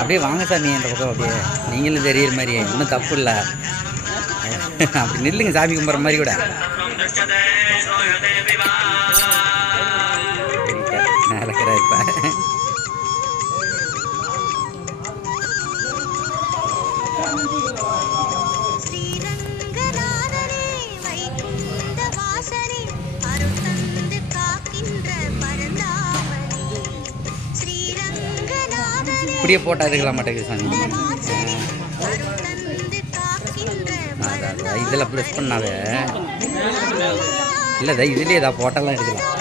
அப்படியே வாங்க சாமி அந்த பக்கம் அப்படியே நீங்களும் தெரியுற மாதிரி இன்னும் தப்பு இல்லை. அப்படி நில்லுங்க சாமி கும்பிட்ற மாதிரி கூட. நடக்கிறா இப்ப இப்படியே போட்டா இருக்கலாம் மாட்டேங்குது சாமி. இதில் ப்ரெஸ் பண்ணாவே இல்லை இதுலேயே ஏதாவது போட்டாலாம் எடுக்கலாம்.